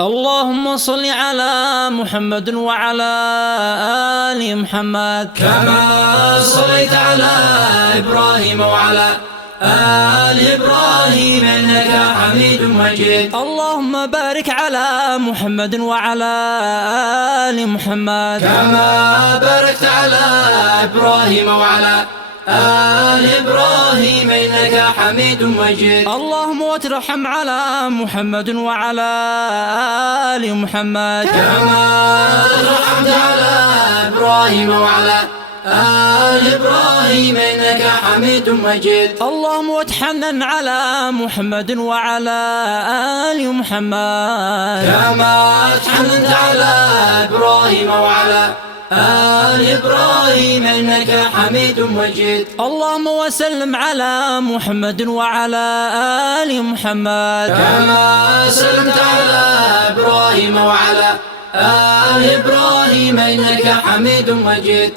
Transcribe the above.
اللهم صل على محمد وعلى آل محمد كما صليت على إبراهيم وعلى آل إبراهيم إنك حميد مجيد. اللهم بارك على محمد وعلى آل محمد كما باركت على إبراهيم وعلى آل إبراهيم إنك حميد مجيد. اللهم وترحم على محمد وعلى آل محمد كما رحمت على إبراهيم وعلى آل إبراهيم إنك حميد مجيد. اللهم وتحنن على محمد وعلى آل محمد كما تحننت على إبراهيم وعلى آل إبراهيم إنك حميد مجيد. اللهم وسلم على محمد وعلى آل محمد كما سلمت على إبراهيم وعلى آل إبراهيم إنك حميد مجيد.